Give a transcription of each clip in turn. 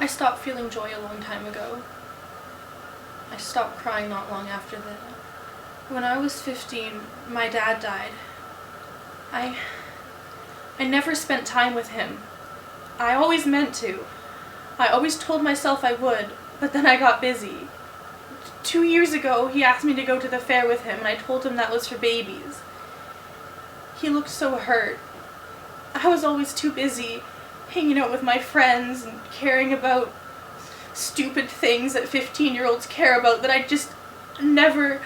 I stopped feeling joy a long time ago. I stopped crying not long after that. When I was 15, my dad died. I never spent time with him. I always meant to. I always told myself I would, but then I got busy. 2 years ago, he asked me to go to the fair with him, and I told him that was for babies. He looked so hurt. I was always too busy hanging out with my friends and caring about stupid things that 15-year-olds care about that I just never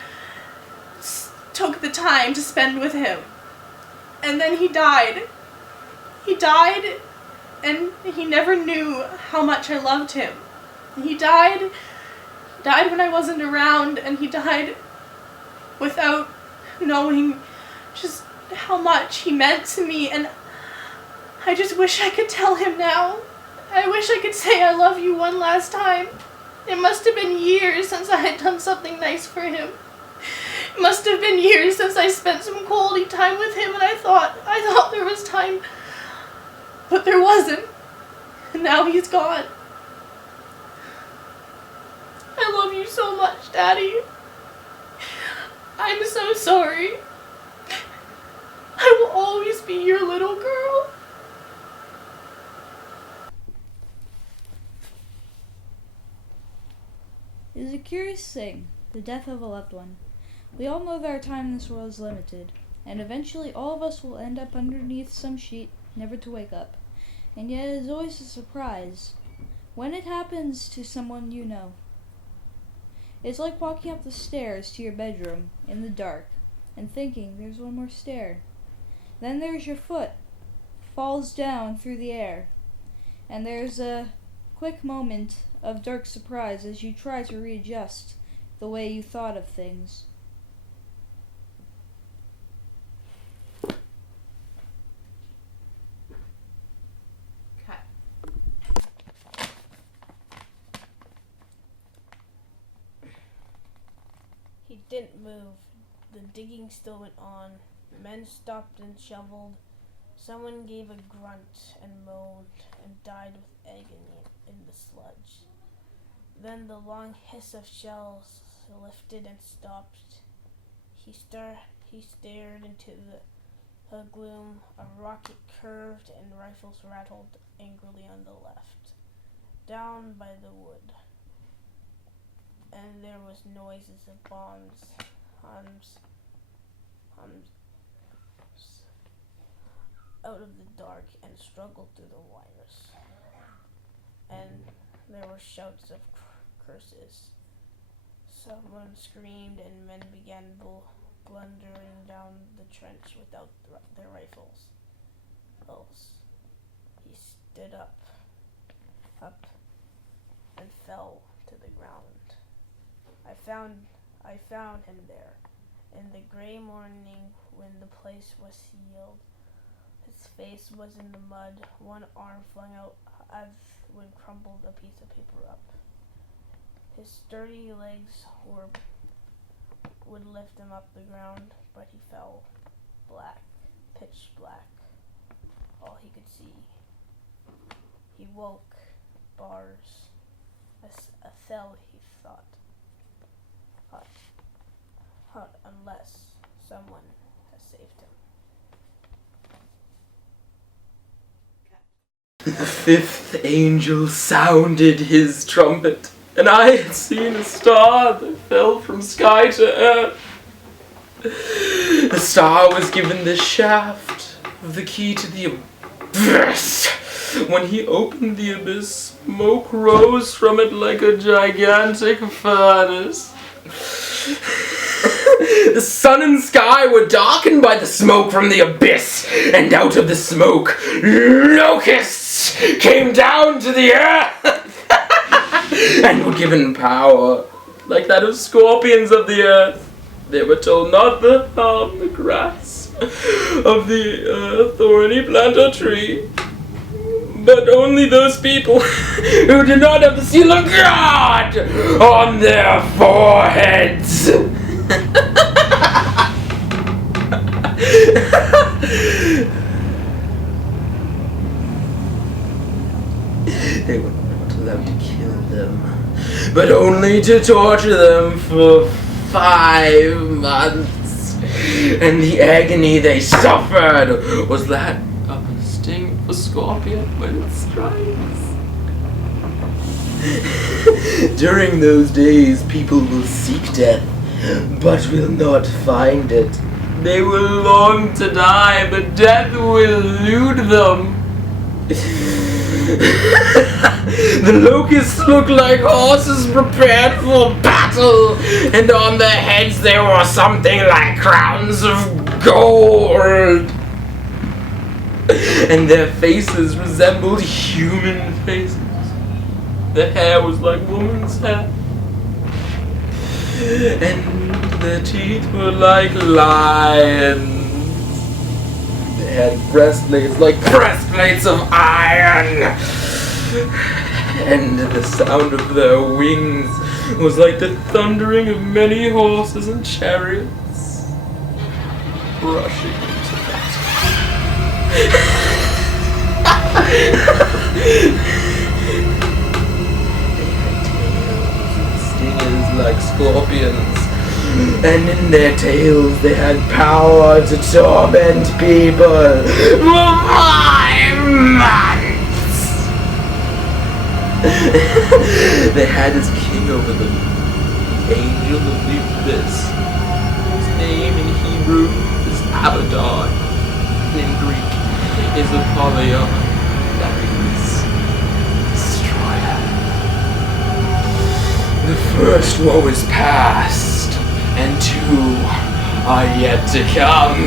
took the time to spend with him. And then he died. He died, and he never knew how much I loved him. He died when I wasn't around, and he died without knowing just how much he meant to me, and I just wish I could tell him now. I wish I could say I love you one last time. It must have been years since I had done something nice for him. It must have been years since I spent some quality time with him, and I thought there was time, but there wasn't. And now he's gone. I love you so much, Daddy. I'm so sorry. I will always be your little girl. It is a curious thing, the death of a loved one. We all know that our time in this world is limited, and eventually all of us will end up underneath some sheet, never to wake up. And yet it is always a surprise when it happens to someone you know. It's like walking up the stairs to your bedroom in the dark and thinking there's one more stair. Then there's your foot, falls down through the air, and there's a quick moment of dark surprise as you try to readjust the way you thought of things. He didn't move. The digging still went on. Men stopped and shoveled. Someone gave a grunt and moaned and died with agony in the sludge. Then the long hiss of shells lifted and stopped. He stared into the gloom. A rocket curved and rifles rattled angrily on the left. Down by the wood. And there was noises of bombs, hums, out of the dark and struggled through the wires. And there were shouts of curses. Someone screamed and men began blundering down the trench without their rifles. He stood up, and fell to the ground. I found him there, in the gray morning when the place was sealed. His face was in the mud, one arm flung out as when crumbled a piece of paper up. His sturdy legs would lift him up the ground, but he fell, black, pitch black, all he could see. He woke, bars, a cell, he thought. Unless someone has saved him. The fifth angel sounded his trumpet, and I had seen a star that fell from sky to earth. The star was given the shaft of the key to the abyss. When he opened the abyss, smoke rose from it like a gigantic furnace. The sun and sky were darkened by the smoke from the abyss, and out of the smoke, locusts came down to the earth and were given power, like that of scorpions of the earth. They were told not to harm the grass of the earth or any plant or tree, but only those people who did not have the seal of God on their foreheads. They were not allowed to them, but only to torture them for 5 months. And the agony they suffered was that of a sting of a scorpion when it strikes. During those days, people will seek death, but will not find it. They will long to die, but death will elude them. The locusts looked like horses prepared for battle, and on their heads there were something like crowns of gold. And their faces resembled human faces. Their hair was like woman's hair. And their teeth were like lions. They had breastplates like breastplates of iron. And the sound of their wings was like the thundering of many horses and chariots rushing into battle. Stingers like scorpions, and in their tails they had power to torment people for 5 months. They had as king over them the angel of the abyss, whose name in Hebrew is Abaddon, and in Greek is Apollyon, that means destroyer. The first woe is past, and 2 are yet to come.